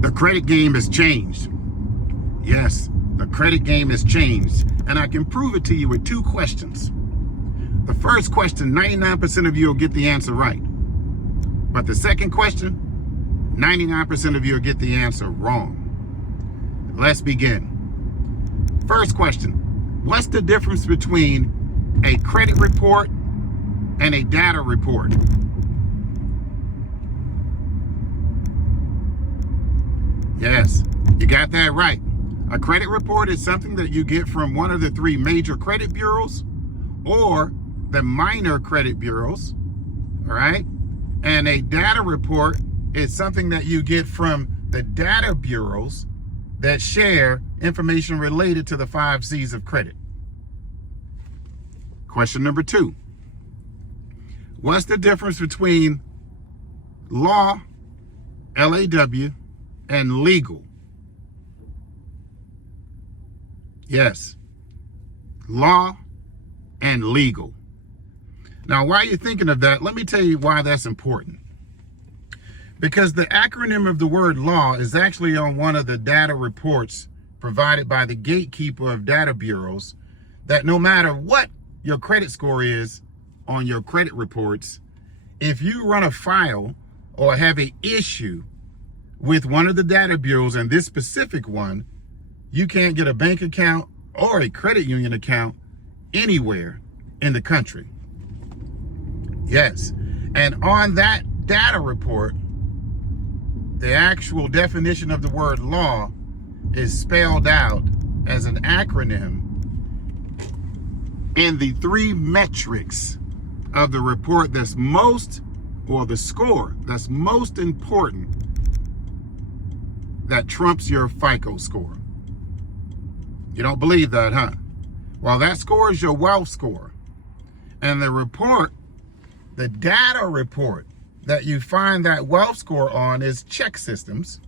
The credit game has changed. Yes, the credit game has changed. And I can prove it to you with 2 questions. The first question, 99% of you will get the answer right. But the second question, 99% of you will get the answer wrong. Let's begin. First question, what's the difference between a credit report and a data report? Yes, you got that right. A credit report is something that you get from one of the 3 major credit bureaus or the minor credit bureaus, all right? And a data report is something that you get from the data bureaus that share information related to the 5 C's of credit. Question number 2. What's the difference between law, L-A-W, and legal? Yes, law and legal. Now, while you're thinking of that, let me tell you why that's important. Because the acronym of the word law is actually on one of the data reports provided by the gatekeeper of data bureaus, that no matter what your credit score is on your credit reports, if you run a file or have an issue with one of the data bureaus, and this specific one, you can't get a bank account or a credit union account anywhere in the country. Yes, and on that data report, the actual definition of the word law is spelled out as an acronym in the 3 metrics of the report that's most, or the score that's most important, that trumps your FICO score. You don't believe that, huh? Well, that score is your wealth score. And the report, the data report that you find that wealth score on is check systems.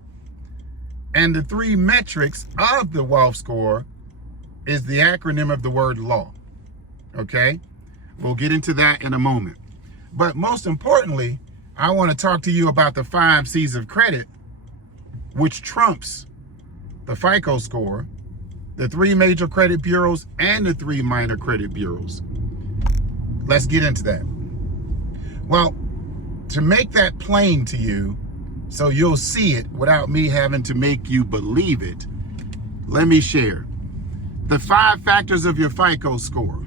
And the 3 metrics of the wealth score is the acronym of the word law. Okay? We'll get into that in a moment. But most importantly, I want to talk to you about the 5 C's of credit, which trumps the FICO score, the 3 major credit bureaus, and the 3 minor credit bureaus. Let's get into that. Well, to make that plain to you, so you'll see it without me having to make you believe it, let me share. The 5 factors of your FICO score.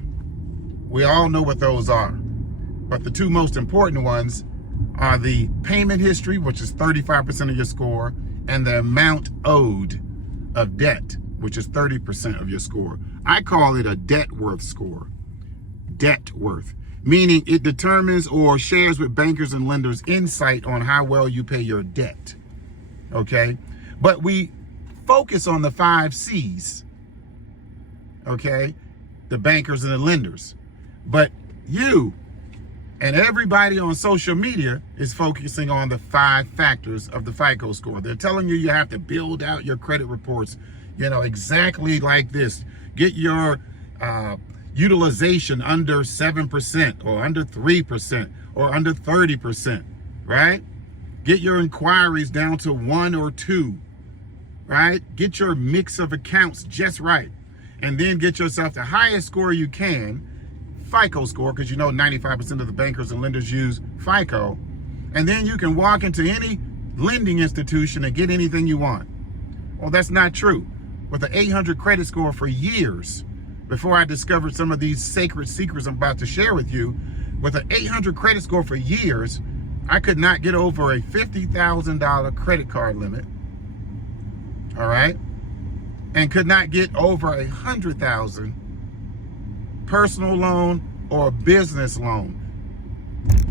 We all know what those are. But the 2 most important ones are the payment history, which is 35% of your score, and the amount owed of debt, which is 30% of your score. I call it a debt worth score. Debt worth, meaning it determines or shares with bankers and lenders insight on how well you pay your debt. Okay? But we focus on the 5 C's. Okay? The bankers and the lenders. But you and everybody on social media is focusing on the 5 factors of the FICO score. They're telling you have to build out your credit reports, you know, exactly like this. Get your utilization under 7% or under 3% or under 30%, right? Get your inquiries down to 1 or 2, right? Get your mix of accounts just right. And then get yourself the highest score you can, FICO score, because you know 95% of the bankers and lenders use FICO. And then you can walk into any lending institution and get anything you want. Well, that's not true. With an 800 credit score for years, before I discovered some of these sacred secrets I'm about to share with you, with an 800 credit score for years, I could not get over a $50,000 credit card limit, all right? And could not get over $100,000 personal loan or business loan.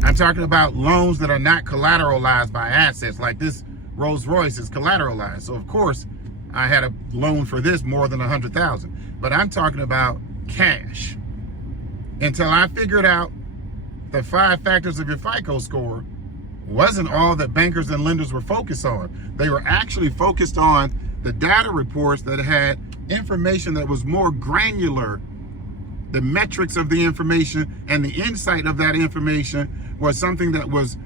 I'm talking about loans that are not collateralized by assets, like this Rolls Royce is collateralized. So of course, I had a loan for this more than $100,000. But I'm talking about cash. Until I figured out the 5 factors of your FICO score wasn't all that bankers and lenders were focused on. They were actually focused on the data reports that had information that was more granular. The metrics of the information and the insight of that information was something that was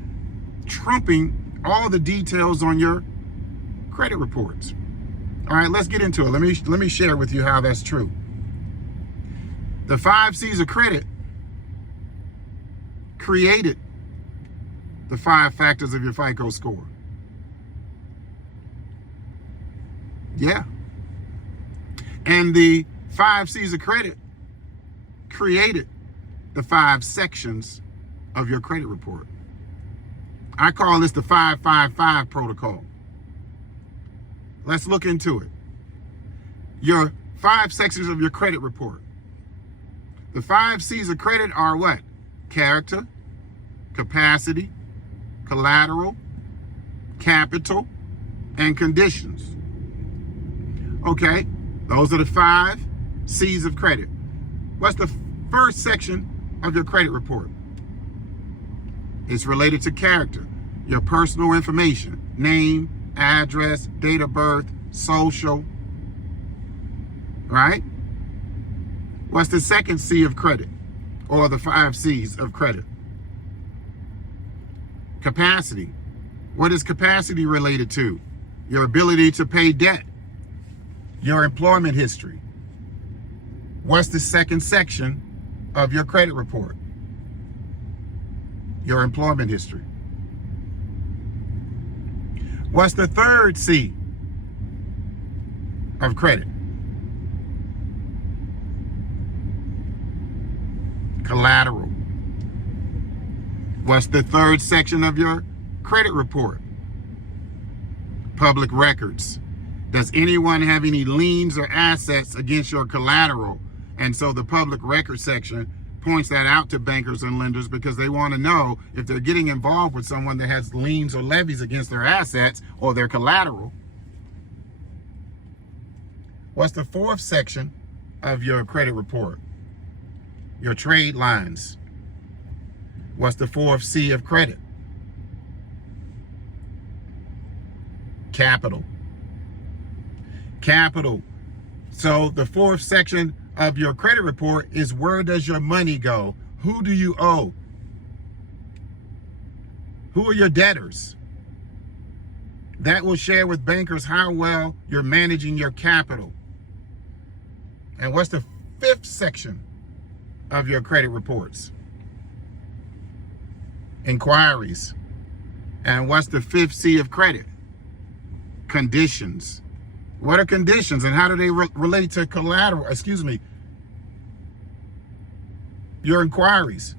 trumping all the details on your credit reports. All right, let's get into it. Let me share with you how that's true. The 5 C's of credit created the 5 factors of your FICO score. Yeah. And the 5 C's of credit created the 5 sections of your credit report. I call this the 555 protocol. Let's look into it. Your 5 sections of your credit report. The 5 C's of credit are what? Character, capacity, collateral, capital, and conditions. Okay, those are the 5 C's of credit. What's the first section of your credit report? It's related to character, your personal information, name, address, date of birth, social, right? What's the second C of credit, or the 5 C's of credit? Capacity. What is capacity related to? Your ability to pay debt, your employment history. What's the second section of your credit report? Your employment history. What's the third C of credit? Collateral. What's the third section of your credit report? Public records. Does anyone have any liens or assets against your collateral? And so the public record section points that out to bankers and lenders because they want to know if they're getting involved with someone that has liens or levies against their assets or their collateral. What's the fourth section of your credit report? Your trade lines. What's the 4th C of credit? Capital. Capital. So the 4th section of your credit report is where does your money go? Who do you owe? Who are your debtors? That will share with bankers how well you're managing your capital. And what's the 5th section of your credit reports? Inquiries. And what's the 5th C of credit? Conditions. What are conditions and how do they relate to collateral? Excuse me. Your inquiries.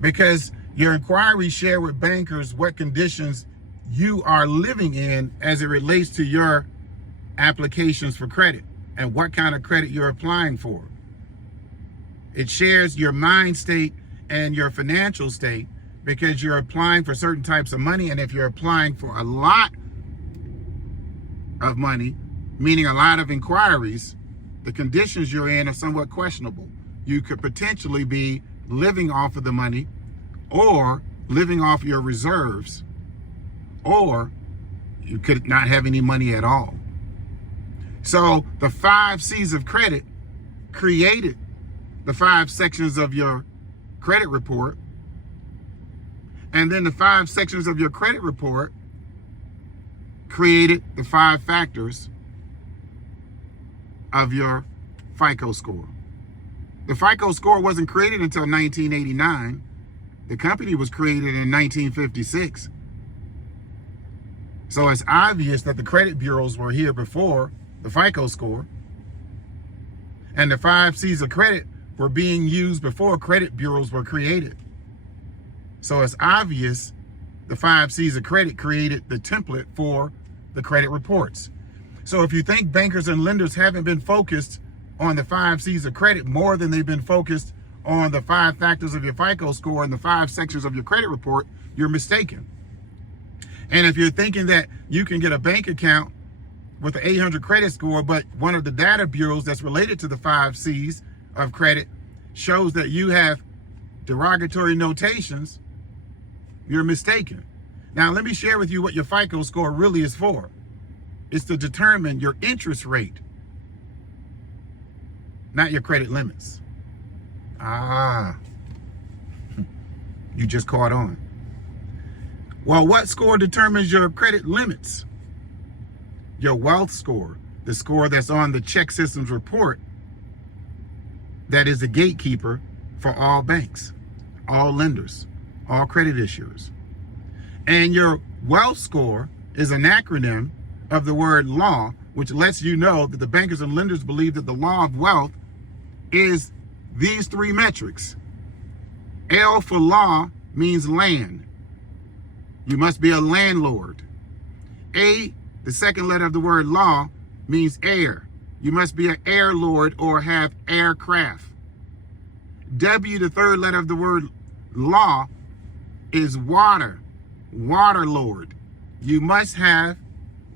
Because your inquiries share with bankers what conditions you are living in as it relates to your applications for credit and what kind of credit you're applying for. It shares your mind state and your financial state because you're applying for certain types of money. And if you're applying for a lot of money, meaning a lot of inquiries, the conditions you're in are somewhat questionable. You could potentially be living off of the money or living off your reserves, or you could not have any money at all. So the 5 C's of credit created the 5 sections of your credit report. And then the 5 sections of your credit report created the 5 factors of your FICO score. The FICO score wasn't created until 1989. The company was created in 1956. So it's obvious that the credit bureaus were here before the FICO score. And the 5 C's of credit were being used before credit bureaus were created. So it's obvious the 5 C's of credit created the template for the credit reports. So if you think bankers and lenders haven't been focused on the 5 C's of credit more than they've been focused on the 5 factors of your FICO score and the 5 sections of your credit report, you're mistaken. And if you're thinking that you can get a bank account with an 800 credit score, but one of the data bureaus that's related to the 5 C's of credit shows that you have derogatory notations, you're mistaken. Now, let me share with you what your FICO score really is for. It's to determine your interest rate, not your credit limits. Ah, you just caught on. Well, what score determines your credit limits? Your wealth score, the score that's on the check systems report that is the gatekeeper for all banks, all lenders, all credit issuers. And your wealth score is an acronym of the word law, which lets you know that the bankers and lenders believe that the law of wealth is these three metrics. L for law means land. You must be a landlord. A, the second letter of the word law, means air. You must be an air lord or have aircraft. W, the third letter of the word law, is water. Water lord. You must have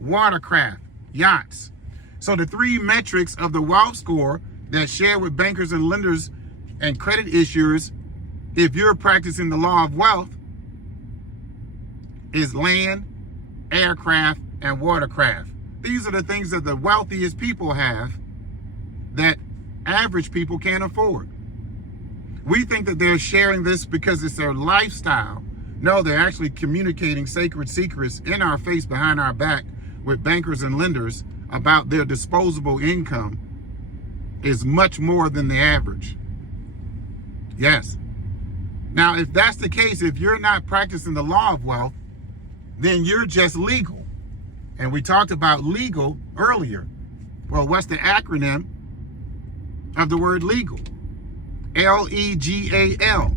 watercraft, yachts. So the three metrics of the wealth score that share with bankers and lenders and credit issuers, if you're practicing the law of wealth, is land, aircraft, and watercraft. These are the things that the wealthiest people have that average people can't afford. We think that they're sharing this because it's their lifestyle. No, they're actually communicating sacred secrets in our face, behind our back, with bankers and lenders about their disposable income is much more than the average. Yes. Now, if that's the case, if you're not practicing the law of wealth, then you're just legal. And we talked about legal earlier. Well, what's the acronym of the word legal? L-E-G-A-L.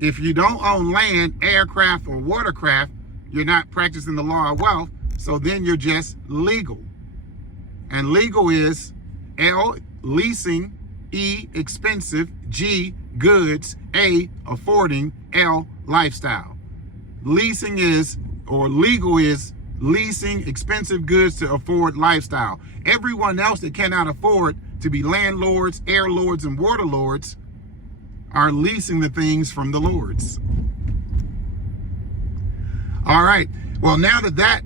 If you don't own land, aircraft, or watercraft, you're not practicing the law of wealth, so then you're just legal. And legal is L, leasing, E, expensive, G, goods, A, affording, L, lifestyle. Leasing is, or legal is, leasing expensive goods to afford lifestyle. Everyone else that cannot afford to be landlords, air lords, and water lords are leasing the things from the lords. All right. Well, now that that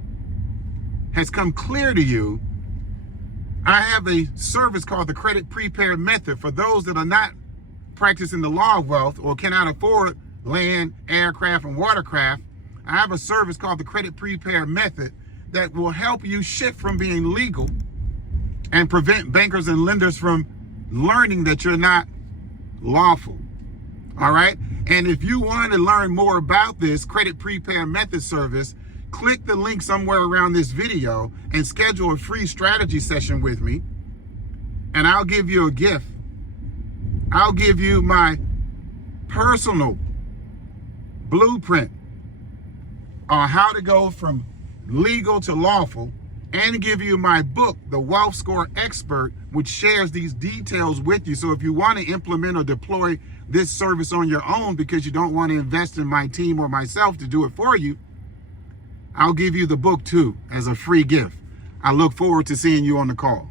has come clear to you, I have a service called the Credit Prepare Method for those that are not practicing the law of wealth or cannot afford land, aircraft, and watercraft. I have a service called the Credit Prepare Method that will help you shift from being legal and prevent bankers and lenders from learning that you're not lawful. All right. And if you want to learn more about this Credit Prepare Method service, click the link somewhere around this video and schedule a free strategy session with me. And I'll give you a gift. I'll give you my personal blueprint on how to go from legal to lawful, and give you my book, The Wealth Score Expert, which shares these details with you. So if you want to implement or deploy this service on your own because you don't want to invest in my team or myself to do it for you, I'll give you the book too as a free gift. I look forward to seeing you on the call.